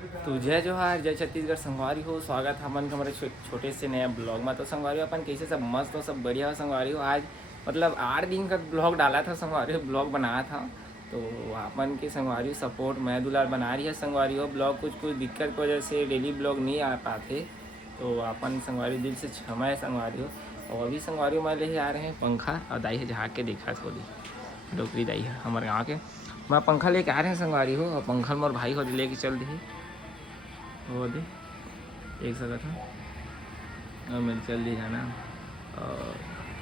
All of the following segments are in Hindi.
तो जय जोहार जय छत्तीसगढ़ संगवारी हो। स्वागत है अपन के हमारे छोटे से नया ब्लॉग में। तो संगवारी हो अपन कैसे सब मस्त हो, सब बढ़िया हो संगवारी हो। आज मतलब 8 दिन का ब्लॉग डाला था संगवारी हो, ब्लॉग बनाया था। तो अपन के संगवारी हो सपोर्ट मैं दुलार बना रही है संगवारी हो। ब्लॉग कुछ दिक्कत की वजह से डेली ब्लॉग नहीं आ पाते, तो अपन संगवारी दिल से क्षमा है संगवारी हो। और अभी संगवारी हो मैं ले आ रहे हैं पंखा, और दाई है झाँक के देखा थोड़ी डोकरी दाई है हमारे गाँव के। मैं पंखा लेके आ रहे हैं संगवारी हो, और पंखा मोर भाई हो लेके चल दी वो दे एक सका था और मेरे चल दी जाना। और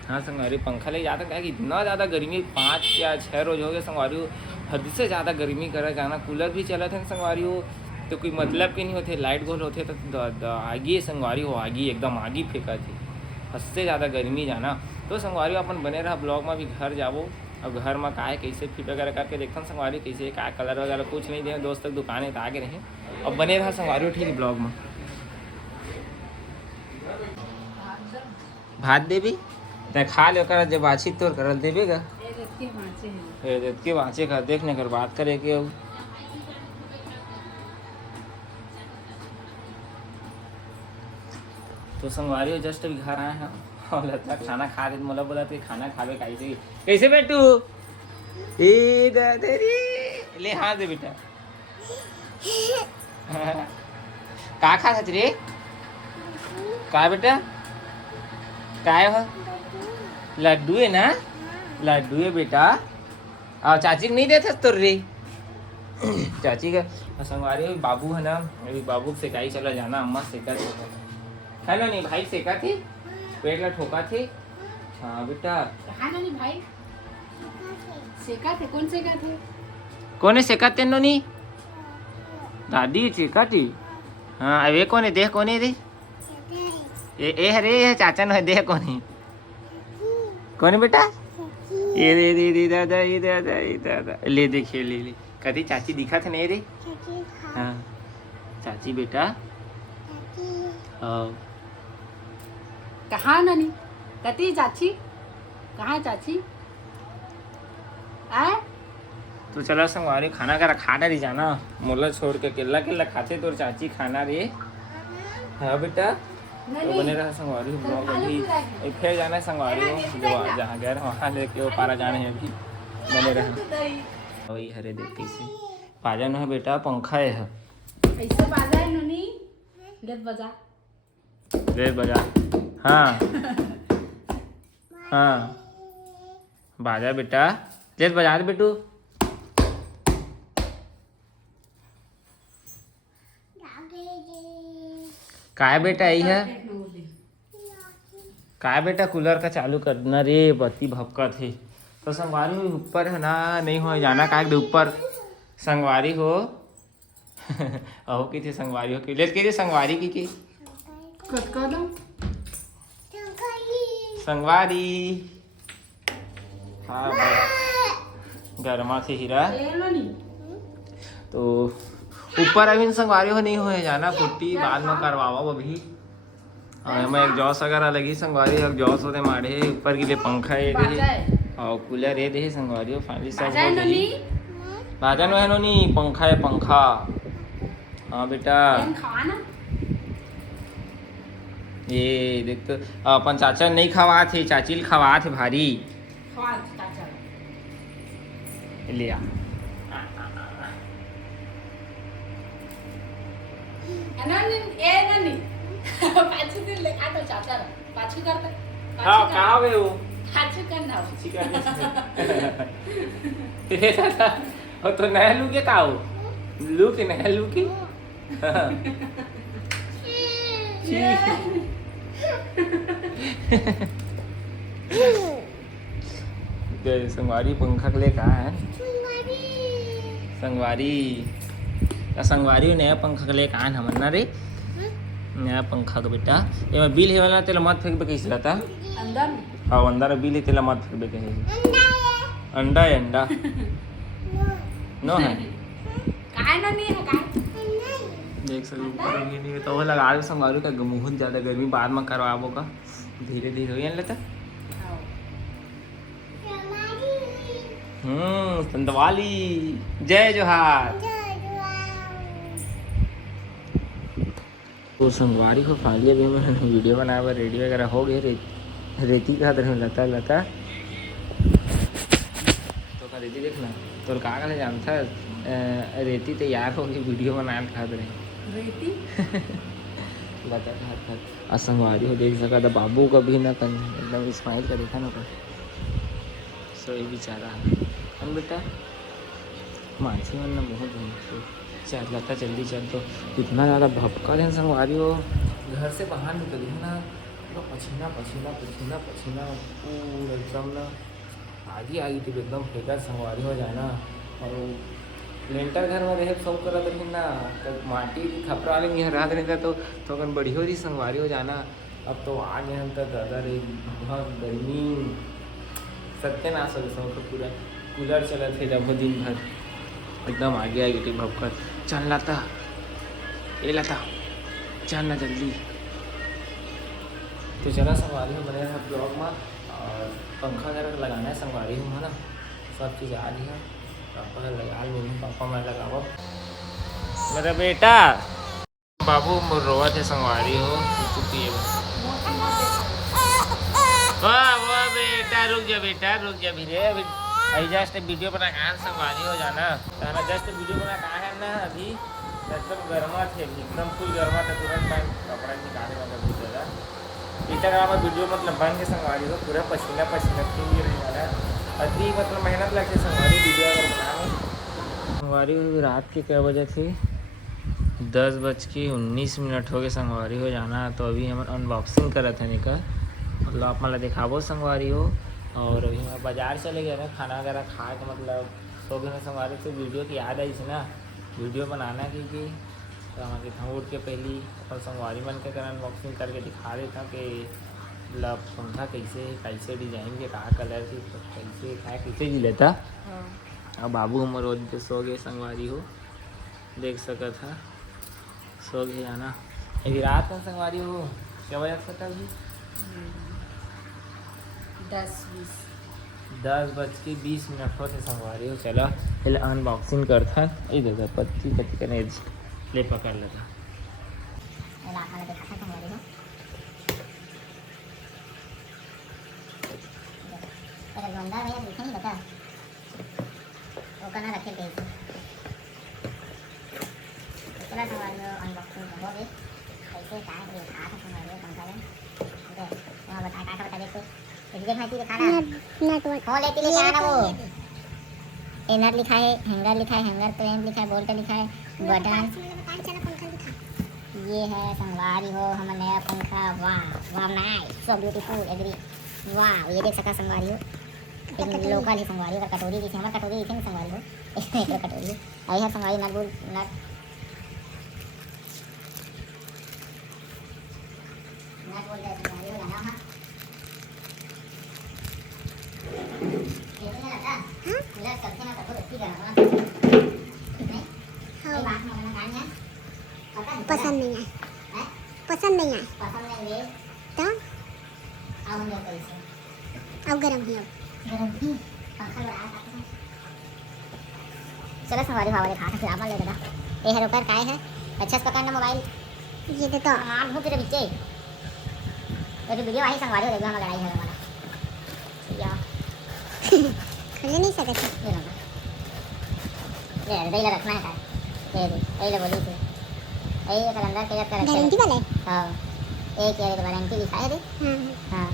हाँ संगवारी पंखा ले जाता क्या कि इतना ज़्यादा गर्मी 5 या 6 रोज हो गए संगवारी हो। हद से ज़्यादा गर्मी करा जाना। कूलर भी चला थे संगवारी हो तो कोई मतलब के नहीं होते। लाइट गोल होते तो आगी संगवारी हो, आगी एकदम आगी फेंका थी। हद से ज़्यादा गर्मी जाना। तो संगवारी हो अपन बने रहा ब्लॉग में भी घर जाबो। अब घर में का है कैसे फिट वगैरह करके देखता हूँ संगवारी कैसे का कलर वगैरह कुछ नहीं दे दोस्त तक दुकान है तो आगे रहे। अब बने रहा संगवारी ठीक ब्लॉग में। भात देवी ते खा ले कर जब बाछी तोर कर देवेगा के बाँचे का देखने कर बात करे के। तो संगवारी हो जस्ट अभी घर आए हैं और लगता खाना खा रहे मतलब बोला तो खाना खावे कैसे कैसे बेटू ए तेरी ले हाँ दे बेटा का खा था रे का बेटा काय हो लड्डू है ना लड्डू है बेटा। और चाची को नहीं देता तो रे चाची का संगवारी बाबू है ना अभी बाबू से सिकाई चला जाना अम्मा सिका हेलो नहीं भाई सेका थी पेट ला ठोका थी। हाँ बेटा हाँ नहीं भाई सेका थे कौन सेका थे कोने सेका थे नो नहीं दादी सेका थी। हाँ अब ये कौन देख कौन रे ए हरे चाचा न देख कौन बेटा ये रे दादा ले देखिए ले कभी चाची दिखा था नहीं रे। हाँ चाची बेटा कहाँ नानी कती चाची कहाँ चाची आए तो चला संगवारी खाना का खा नहीं जाना मोला छोड़ के केला केला खाते तो चाची खाना रे। हाँ बेटा तो बने रहा संगवारी ब्लॉग अभी फिर जाना है संगवारी जो जहाँ गए वहाँ लेके वो पारा जाने हैं अभी बने रहे वही हरे देख कैसे पाजा न है बेटा पंखा है ऐसे बाजा है नूनी लेत बजा ले बजा। हाँ हाँ बाजा बेटा ले बजा दे बेटू काय बेटा यही है काय बेटा कूलर का चालू करना रे बत्ती भपका थे। तो संगवारी हो ऊपर है ना नहीं हो जाना का ऊपर संगवारी हो अहो की थी संगवारी हो ले के संगवारी की संगवारी हाँ गर्मा से हीरा तो ऊपर अभी संगवारी हो नहीं हो जाना पुट्टी बाद में करवाओ अभी। मैं एक जॉस वगैरह लगी संगवारी एक जॉस होते मारे ऊपर के लिए पंखा है और कूलर है दे संगवारी हो फाइनली सब बाजन है नो नहीं पंखा है पंखा। हाँ बेटा ये देख तो अपन चाचा नहीं खवा थे चाची खवा थे भारी लिया पाछू दिन ले आ तो चाचा पाछू करता हाँ कहाँ गए वो पाछू करना तेरे चाचा और तो नया लू के का हो लू के नया लू के संगवारी पंखा के लिए कहा है संगवारी संगवारी नया पंखा के लिए कहा है हम ना रे नया पंखा का बेटा ये मैं बिल है वाला तेला मत फेंक बे कैसे रहता अंदर हाँ अंदर बिल है तेला मत फेंक बे कहे अंडा है अंडा नो है काय ना नहीं है काय देख सकते ऊपर ये नहीं तो वो लगा दे संगवारी का बहुत ज़्यादा गर्मी बाद में करवाबो का धीरे धीरे हो लेता संतवाली जय जोहार तो संगवारी को फालिए भी मैंने वीडियो बनाया हुआ रेडी वगैरह हो गए रेती का तरह लता लता तो का रेती देखना तो का का जानता रेती तैयार हो गई वीडियो बनाए खाद रहे रेती लता खाद संगवारी हो देख सका था बाबू का भी ना कन एकदम इस्माइल का देखा ना सो ये बेचारा हम बेटा मानसी मन ना बहुत चल लता जल्दी चल तो इतना ज़्यादा भपका है संगवारी हो घर से बाहर निकली है ना तो पसीना पसीना पसीना पसीना पूरा एकदम ना आगी आ गई थी एकदम फेंका संगवारी हो जाना और लेंटर घर में रहे सब करा रही ना तो माटी खपरा वाले नहीं हरा देने तो अगर बड़ी हो रही संगवारी हो जाना अब तो आ गए हम तक ज़्यादा रही बहुत गर्मी सत्यानाश हो गया सब पूरा कूलर चला थे जब दिन भर एकदम आगे आ गई थी भपकर चल लाता ये लाता चल ना जल्दी तो चला संगवारी में बने रहा ब्लॉग में और पंखा वगैरह लगाना है संगवारी में है ना सब चीज़ आ रही है पापा का लगा नहीं पापा मैं लगाओ मेरा बेटा बाबू रोआ थे संगवारी हो चुकी है वाह बेटा रुक जा भी रे अभी जस्ट वीडियो बना कहाँ संगवारी हो जाना तो जस्ट वीडियो बना कहाँ है ना अभी एकदम गर्मा थे एकदम फुल गर्मा था तुरंत मैं कपड़ा निकाले वाला बहुत ज़्यादा इंस्टाग्राम में वीडियो मतलब बन के संगवारी हो पूरा पसीना पसीना क्यों ही रही वाला अति मतलब मेहनत लगती संगवारी वीडियो अगर बनाओ संगवारी रात के क्या बजे थी 10:19 हो गए संगवारी हो जाना तो अभी हम अनबॉक्सिंग कर रहे थे निकल मतलब आप मतलब दिखाबो संगवारी हो और अभी मैं बाज़ार चले गए ना खाना वगैरह खा के मतलब सो गए संगवारी से वीडियो की याद आई थी ना वीडियो बनाना की तो हमारे था उठ के पहली अपन संगवारी बन के अनबॉक्सिंग करके दिखा रहे था कि मतलब पंखा कैसे डिजाइन के कहा कलर की कैसे कैसे जी लेता अब बाबू हमर रोज पे सो गए संगवारी हो देख सका था सो गए जाना अभी रात में संगवारी हो क्या बजे सकता अभी 10:20 होते संगवारी हो चला पहले अनबॉक्सिंग करता इधर पत्ती करने ले पकड़ लेता इनर लिखा है हैंगर क्लैंप लिखा है बोल्ट लिखा है बटन ये है संगवारी हो हमारा नया पंखा वाह नाइस सो ब्यूटीफुल एग्री वाह ये देख सका संगवारी हो एक लोकल ही संगवारी का कटोरी दिखे हमारा कटोरी दिखे संगवारी हो एक कटोरी आई है संगवारी नट बोल संगवारी हो जाना पसंद नहीं है तो अब गरम ही चलो संगवारी भाव देखा फिर आप ले दादा ये है रुपये काय है अच्छा से पकड़ना मोबाइल ये तो आम हो तेरे बच्चे तो वीडियो आई संगवारी हो देखो हम लड़ाई है हमारा या खोल नहीं सकते ये दे रखना है ये ले बोली थी ये अंदर के कर गारंटी वाला है हां एक ये वारंटी लिखा है रे हां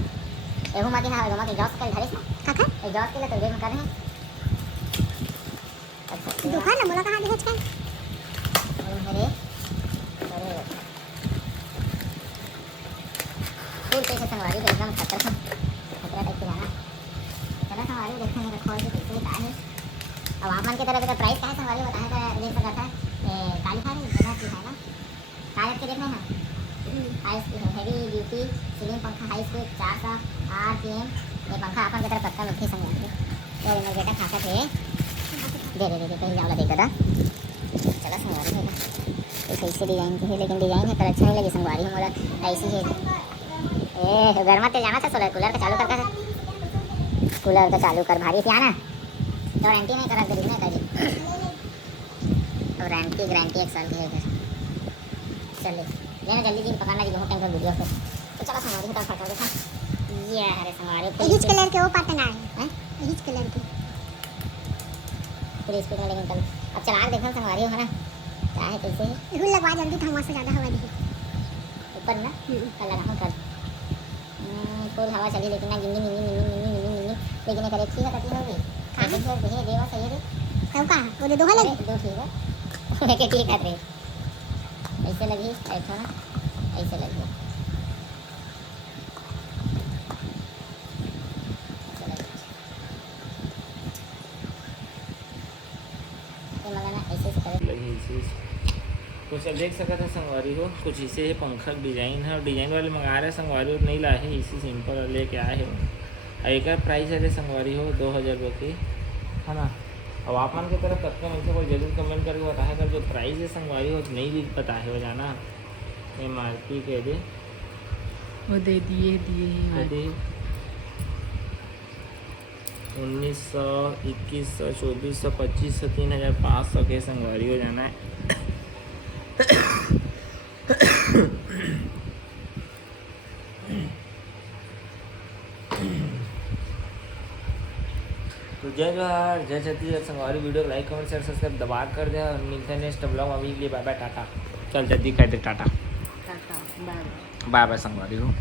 एहू माती हां गमा के जॉस कर धरे काका ए जॉस के लिए तो गेम कर रहे हैं अच्छा दुकान ना बोला कहां दिखत है अरे फुल कैसे संगवारी एकदम खतरा टाइप की जाना चलो संगवारी देखते हैं खोल के कैसे का है अब आप मन के तरफ का प्राइस क्या है संगवारी बताएं तो देख सकता है काली खाने बना की है ना कागज के देखना है हाई हेवी ड्यूटी सीलिंग पंखा हाई स्पीड 400 आरपीएम ये पंखा अपन की तरफ पक्का मुख्य संगवारी और मेरे बेटा खाता थे दे कहीं जाओ देख दादा चला संगवारी है तो ऐसे डिजाइन की है लेकिन डिजाइन है पर अच्छा नहीं लगी संगवारी हमारा ऐसी है ए घर में ते जाना था सोलर कूलर का चालू करता है कूलर का चालू कर भारी थी आना वारंटी नहीं करा दे ना वारंटी गारंटी 1 साल की है इधर चलिए लेना जल्दी दिन पकाना जी गेहूं टाइम का वीडियो पे। तो चलो संगवारी को फटफट देखा ये हरे संगवारी हिच कलर के वो पाटन आए हैं हिच कलर के पूरी स्पीड में लेकिन कल अब चला देखो संगवारी है ना क्या है कैसे है रूल लगवा जल्दी था वहाँ से ज़्यादा हवा नहीं ऊपर ना कल लगा कल फुल हवा चली लेकिन ना गिन्नी गिन्नी गिन्नी गिन्नी गिन्नी गिन्नी लेकिन एक अच्छी है कती होगी कहाँ है? देखिए देवा सही है कब कहाँ वो दे दो है लगे दो ठीक है लेके ठीक है रे ऐसे लगी ऐसा ना ऐसे लगी ऐसे लगी ये मगर ना ऐसे से करे लगी चीज़ कुछ देख सकते हैं संगवारी हो कुछ इसे है पंखा डिजाइन है और डिजाइन वाले मंगा रहे संगवारी हो नहीं लाए है इसी सिंपल लेके आए हैं और एक प्राइस है संगवारी हो 2000 रुपये की है ना। अब आप मन की तरफ कतका मन से कोई जरूर कमेंट करके बताए कर जो प्राइस है संगवारी हो नहीं भी बताए हो जाना MRP के दे वो दे दिए यदि 1900 2100 2400 2500 3500 के संगवारी हो जाना है। तो जय जोहार जय छत्तीसगढ़ संगवारी वीडियो को लाइक कमेंट शेयर सब्सक्राइब दबा कर दे और मिलते हैं नेक्स्ट ब्लॉग अभी के लिए बाय बाय टाटा चल जल्दी कर दे टाटा टाटा बाय बाय बाय संगवारी हो।